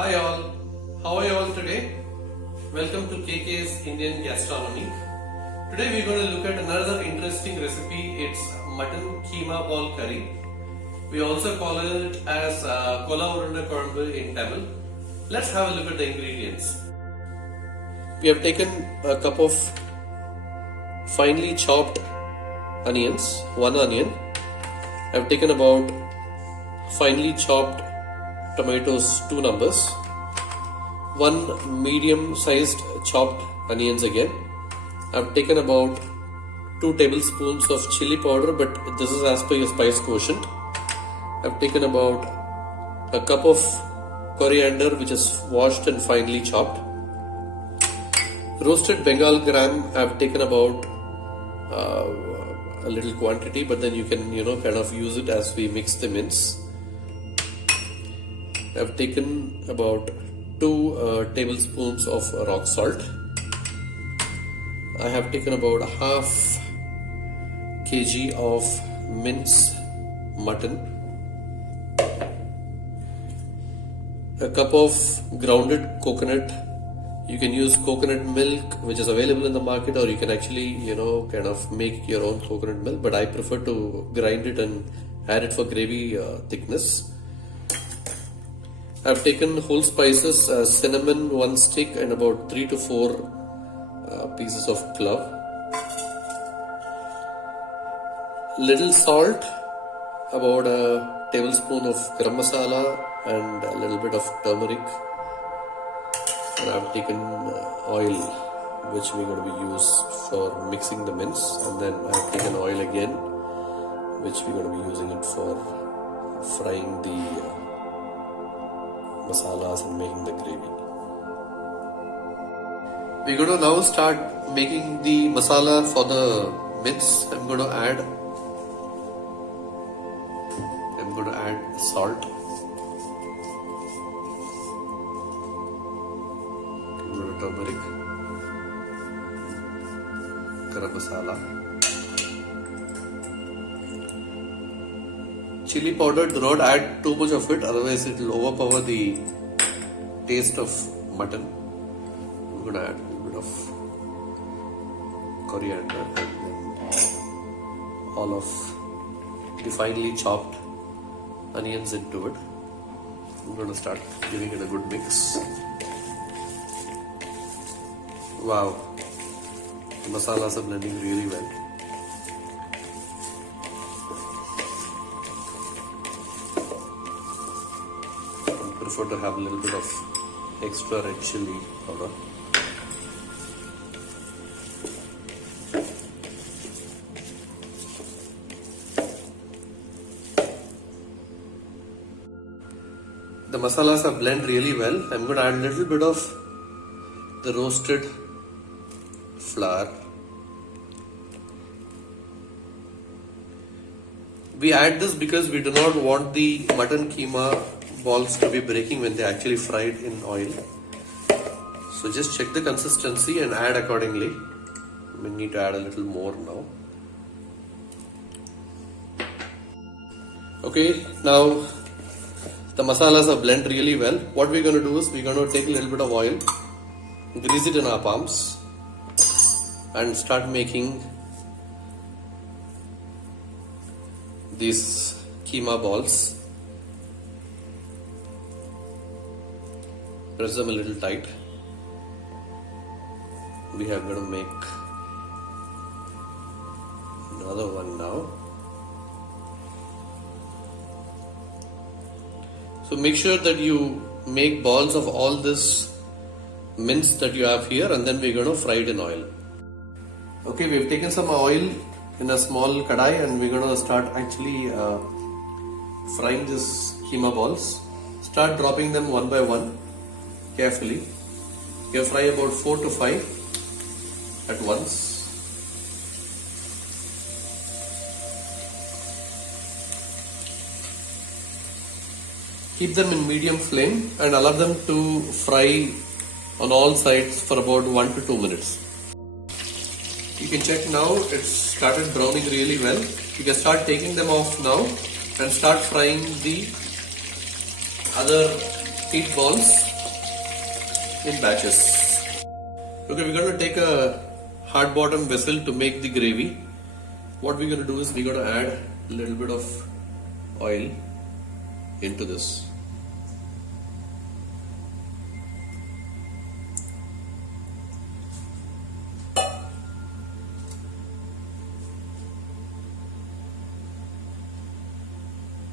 Hi all, how are you all today? Welcome to KK's Indian Gastronomy. Today we're going to look at another interesting recipe. It's mutton keema ball curry. We also call it as kola urunda korambu in Tamil. Let's have a look at the ingredients. We have taken a cup of finely chopped onions, one onion. I've taken about finely chopped tomatoes, 2 numbers, 1 medium sized chopped onions again. I've taken about 2 tablespoons of chili powder, but this is as per your spice quotient. I've taken about a cup of coriander, which is washed and finely chopped. Roasted Bengal gram, I've taken about a little quantity, but then you can kind of use it as we mix the mince. I've taken about 2 tablespoons of rock salt. I have taken about half kg of minced mutton, a cup of grounded coconut. You can use coconut milk, which is available in the market, or you can actually kind of make your own coconut milk, but I prefer to grind it and add it for gravy thickness. I've taken whole spices, cinnamon 1 stick, and about 3 to 4 pieces of clove. Little salt, about a tablespoon of garam masala, and a little bit of turmeric. And I've taken oil, which we're going to be used for mixing the mince, and then I've taken oil again, which we're going to be using it for frying the masalas and making the gravy. We're going to now start making the masala for the mince. I'm going to add salt. I'm going to turmeric, garam masala, chili powder. Do not add too much of it, otherwise it will overpower the taste of mutton. I'm going to add a little bit of coriander and then all of the finely chopped onions into it. I'm going to start giving it a good mix. Wow, the masalas are blending really well. I prefer to have a little bit of extra red chili powder. The masalas are blend really well. I'm going to add a little bit of the roasted flour. We add this because we do not want the mutton keema balls to be breaking when they actually fried in oil. So just check the consistency and add accordingly. We need to add a little more now. Okay, now the masalas are blend really well. What we're going to do is we're going to take a little bit of oil, grease it in our palms, and start making these keema balls. Press them a little tight. We are going to make another one now. So make sure that you make balls of all this mince that you have here, and then we're going to fry it in oil. Okay, we've taken some oil in a small kadai, and we're going to start actually frying this keema balls. Start dropping them one by one carefully. You fry about 4 to 5 at once. Keep them in medium flame and allow them to fry on all sides for about 1 to 2 minutes. You can check now, it's started browning really well. You can start taking them off now and start frying the other meat balls. in batches. Okay, we're going to take a hard bottom vessel to make the gravy. What we're going to do is we're going to add a little bit of oil into this.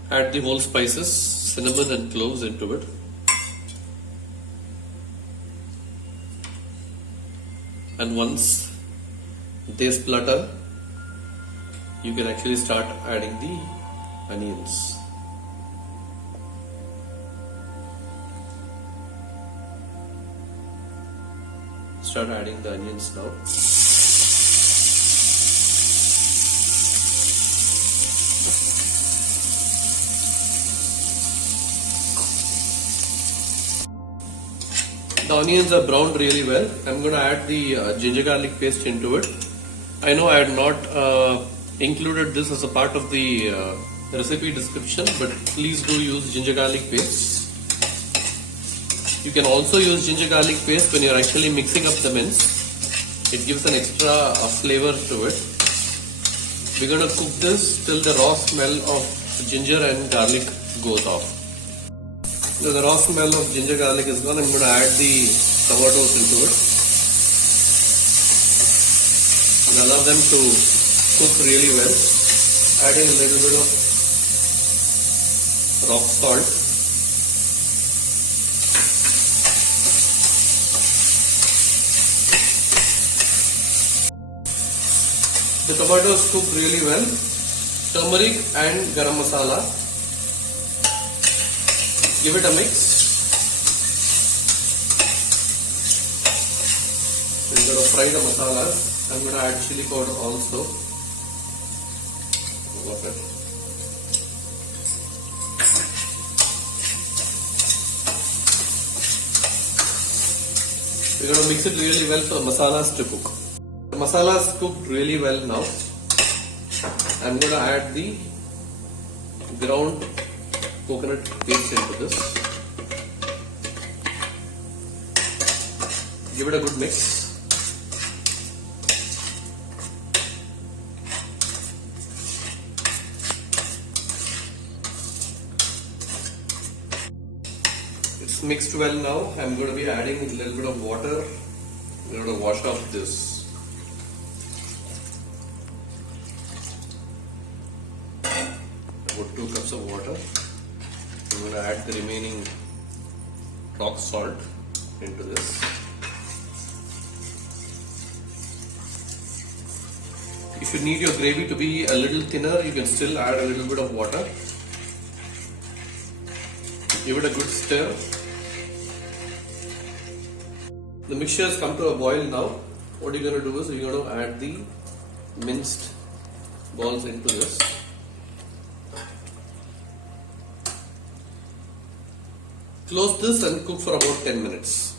Add the whole spices, cinnamon and cloves into it. And once they splutter, you can actually start adding the onions. Start adding the onions now. The onions are browned really well. I'm going to add the ginger garlic paste into it. I know I had not included this as a part of the recipe description, but please do use ginger garlic paste. You can also use ginger garlic paste when you're actually mixing up the mince. It gives an extra flavor to it. We're going to cook this till the raw smell of ginger and garlic goes off. So the raw smell of ginger garlic is gone. I'm going to add the tomatoes into it and allow them to cook really well. Adding a little bit of rock salt. The tomatoes cooked really well. Turmeric and garam masala. Give it a mix. We're going to fry the masalas. I'm going to add chili powder also. Okay. We're going to mix it really well for masalas to cook. The masalas cooked really well now. I'm going to add the ground coconut paste into this. Give it a good mix. It's mixed well now. I'm going to be adding a little bit of water. I'm going to wash off this. About 2 cups of water. I'm going to add the remaining rock salt into this. If you need your gravy to be a little thinner, you can still add a little bit of water. Give it a good stir. The mixture has come to a boil now. What you're going to do is you're going to add the minced balls into this. Close this and cook for about 10 minutes.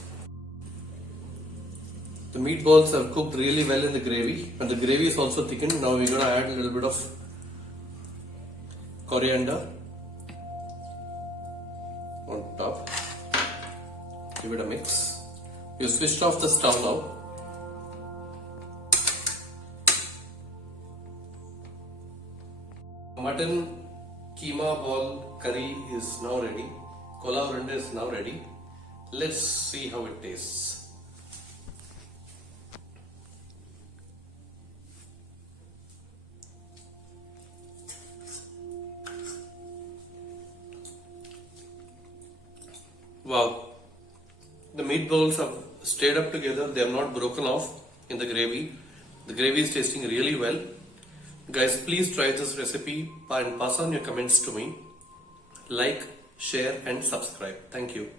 The meatballs are cooked really well in the gravy and the gravy is also thickened. Now we're going to add a little bit of coriander on top. Give it a mix. You switched off the stove now. Mutton keema ball curry is now ready. Kola urande is now ready. Let's see how it tastes. Wow, the meatballs have stayed up together. They have not broken off in the gravy. The gravy is tasting really well. Guys, please try this recipe and pass on your comments to me. Like, share and subscribe. Thank you.